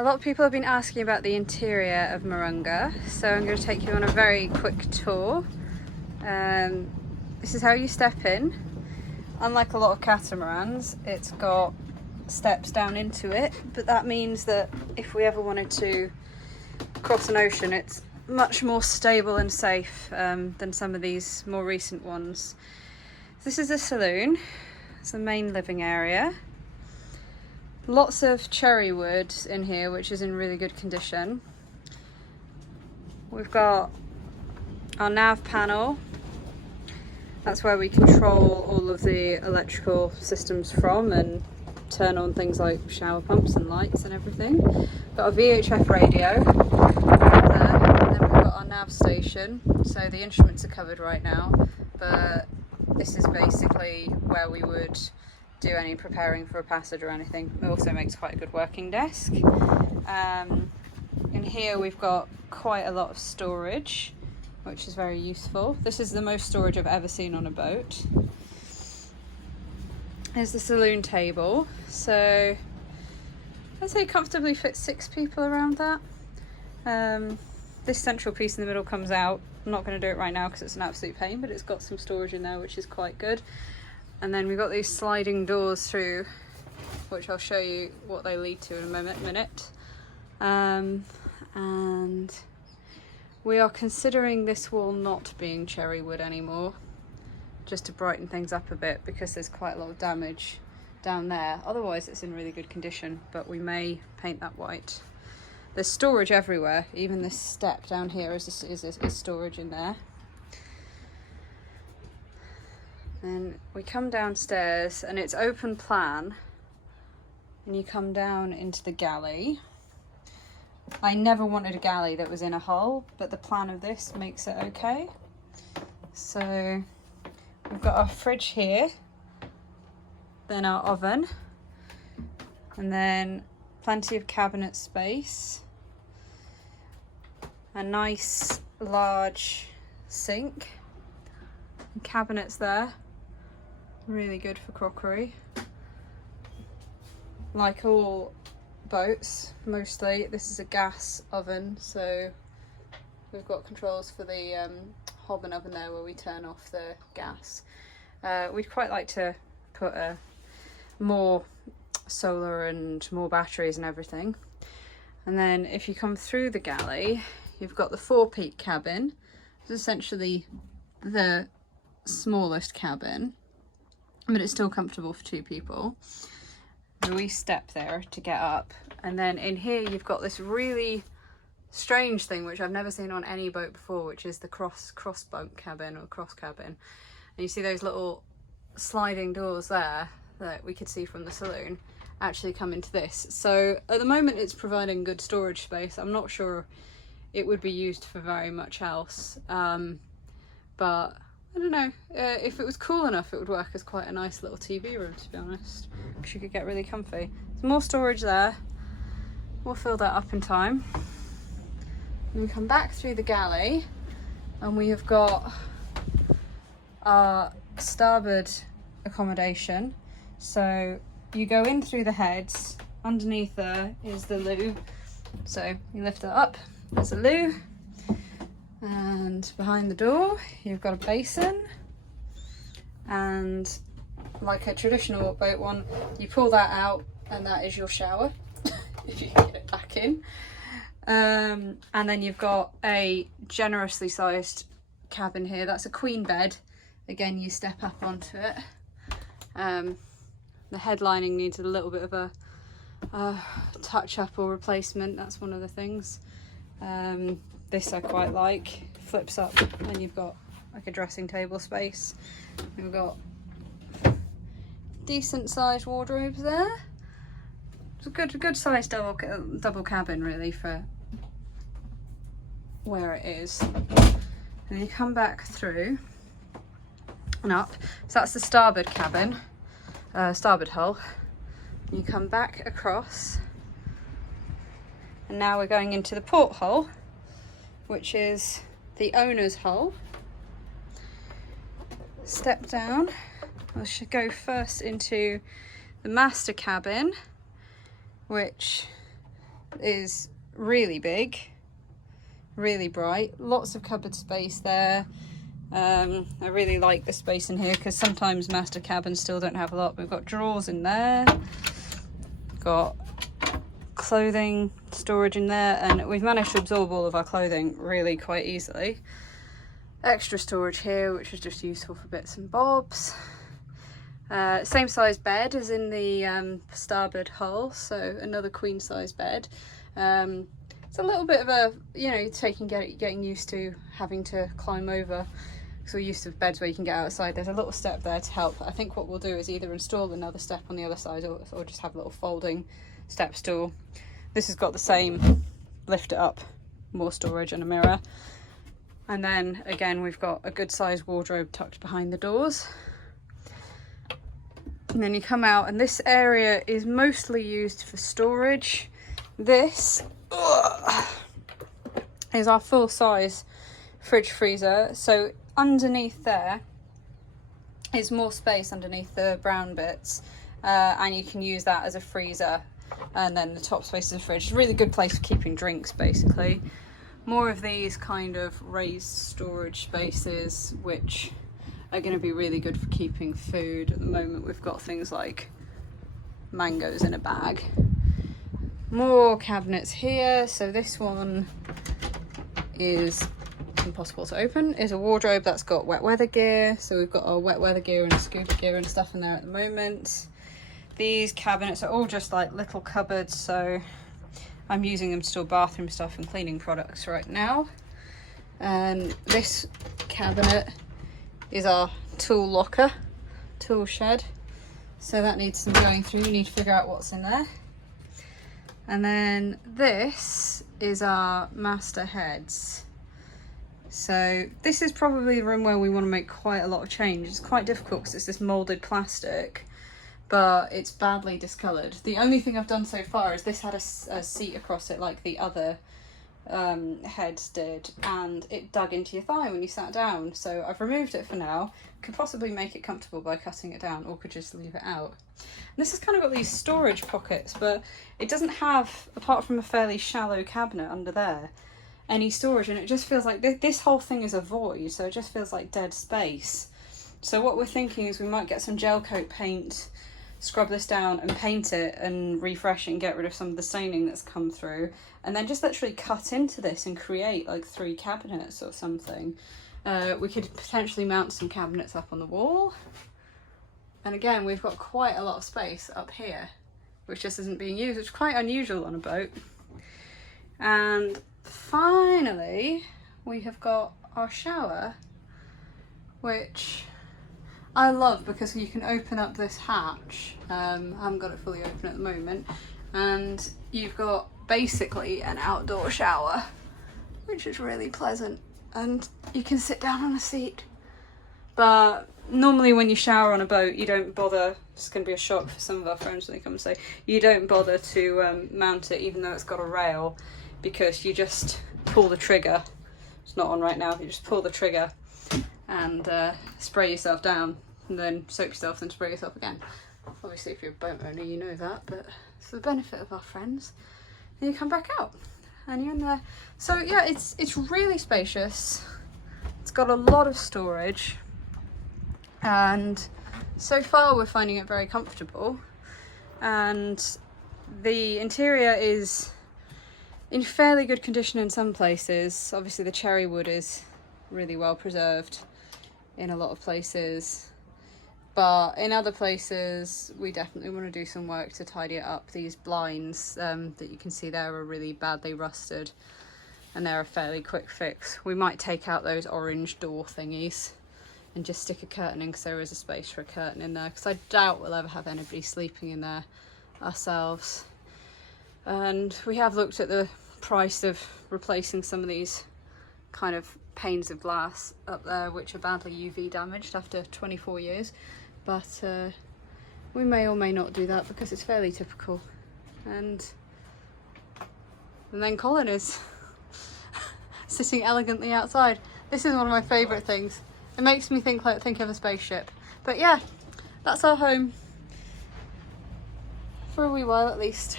A lot of people have been asking about the interior of Mirounga, so I'm going to take you on a very quick tour. This is how you step in. Unlike a lot of catamarans, it's got steps down into it, but that means that if we ever wanted to cross an ocean, it's much more stable and safe than some of these more recent ones. This is the saloon. It's the main living area. Lots of cherry wood in here, which is in really good condition. We've got our nav panel. That's where we control all of the electrical systems from and turn on things like shower pumps and lights and everything. Got a VHF radio there, and then we've got our nav station. So the instruments are covered right now, but this is basically where we would do any preparing for a passage or anything. It also makes quite a good working desk. In here we've got quite a lot of storage, which is very useful. This is the most storage I've ever seen on a boat. Here's the saloon table. So I'd say comfortably fit 6 people around that. This central piece in the middle comes out. I'm not going to do it right now because it's an absolute pain, but it's got some storage in there, which is quite good. And then we've got these sliding doors through, which I'll show you what they lead to in a minute. And we are considering this wall not being cherry wood anymore, just to brighten things up a bit, because there's quite a lot of damage down there. Otherwise it's in really good condition, but we may paint that white. There's storage everywhere. Even this step down here is storage in there. And we come downstairs and it's open plan, and you come down into the galley. I never wanted a galley that was in a hull, but the plan of this makes it okay. So we've got our fridge here, then our oven, and then plenty of cabinet space, a nice large sink, and cabinets there. Really good for crockery. Like all boats, mostly, this is a gas oven, so we've got controls for the hob and oven there where we turn off the gas. We'd quite like to put more solar and more batteries and everything. And then if you come through the galley, you've got the forepeak cabin. It's essentially the smallest cabin, but it's still comfortable for 2 people. A wee step there to get up, and then in here you've got this really strange thing which I've never seen on any boat before, which is the cross bunk cabin or cross cabin. And you see those little sliding doors there that we could see from the saloon actually come into this. So at the moment it's providing good storage space. I'm not sure it would be used for very much else, but I don't know, if it was cool enough it would work as quite a nice little TV room, to be honest, because you could get really comfy. There's more storage there. We'll fill that up in time. And we come back through the galley and we have got our starboard accommodation. So you go in through the heads, underneath there is the loo. So you lift it up, there's a loo. And behind the door you've got a basin, and like a traditional boat one, you pull that out and that is your shower if you can get it back in. And then you've got a generously sized cabin here. That's a queen bed. Again, you step up onto it. The headlining needs a little bit of a touch up or replacement. That's one of the things. This I quite like. Flips up and you've got like a dressing table space. We've got decent sized wardrobes there. It's a good sized double cabin really for where it is. And you come back through and up. So that's the starboard cabin, starboard hull. You come back across, and now we're going into the port hull, which is the owner's hull. Step down. I should go first into the master cabin, which is really big, really bright, lots of cupboard space there. I really like the space in here because sometimes master cabins still don't have a lot. We've got drawers in there, got clothing storage in there, and we've managed to absorb all of our clothing really quite easily. Extra storage here, which is just useful for bits and bobs. Same size bed as in the starboard hull, so another queen size bed. It's a little bit of a, you know, getting used to having to climb over, because we're used to beds where you can get outside. There's a little step there to help. I think what we'll do is either install another step on the other side, or just have a little folding step stool. This has got the same lift it up, more storage and a mirror. And then again, we've got a good sized wardrobe tucked behind the doors. And then you come out, and this area is mostly used for storage. This is our full size fridge freezer. So underneath there is more space underneath the brown bits, and you can use that as a freezer. And then the top space is a fridge. It's a really good place for keeping drinks, basically. More of these kind of raised storage spaces, which are going to be really good for keeping food. At the moment we've got things like mangoes in a bag. More cabinets here. So this one is impossible to open. Is a wardrobe that's got wet weather gear. So we've got our wet weather gear and scuba gear and stuff in there at the moment. These cabinets are all just like little cupboards, so I'm using them to store bathroom stuff and cleaning products right now. And this cabinet is our tool locker, tool shed. So that needs some going through. You need to figure out what's in there. And then this is our master heads. So this is probably the room where we want to make quite a lot of change. It's quite difficult because it's this moulded plastic, but it's badly discoloured. The only thing I've done so far is this had a seat across it like the other heads did, and it dug into your thigh when you sat down. So I've removed it for now. Could possibly make it comfortable by cutting it down, or could just leave it out. And this has kind of got these storage pockets, but it doesn't have, apart from a fairly shallow cabinet under there, any storage, and it just feels like this whole thing is a void, so it just feels like dead space. So what we're thinking is we might get some gel coat paint, scrub this down and paint it and refresh it and get rid of some of the staining that's come through, and then just literally cut into this and create like 3 cabinets or something. We could potentially mount some cabinets up on the wall, and again we've got quite a lot of space up here which just isn't being used, which is quite unusual on a boat. And finally we have got our shower, which I love because you can open up this hatch. I haven't got it fully open at the moment, and you've got basically an outdoor shower, which is really pleasant, and you can sit down on a seat. But normally when you shower on a boat, you don't bother, it's going to be a shock for some of our friends when they come and say, you don't bother to mount it even though it's got a rail, because you just pull the trigger. It's not on right now, you just pull the trigger and spray yourself down, and then soap yourself and spray yourself again. Obviously if you're a boat owner you know that, but it's for the benefit of our friends. Then you come back out and you're in there. So yeah, it's really spacious. It's got a lot of storage, and so far we're finding it very comfortable. And the interior is in fairly good condition in some places. Obviously the cherry wood is really well preserved in a lot of places, but in other places we definitely want to do some work to tidy it up. These blinds that you can see there are really badly rusted, and they're a fairly quick fix. We might take out those orange door thingies and just stick a curtain in, because there is a space for a curtain in there, because I doubt we'll ever have anybody sleeping in there ourselves. And we have looked at the price of replacing some of these kind of panes of glass up there, which are badly UV damaged after 24 years, but we may or may not do that because it's fairly typical. And then Colin is sitting elegantly outside. This is one of my favourite things. It makes me think of a spaceship. But yeah, that's our home for a wee while at least.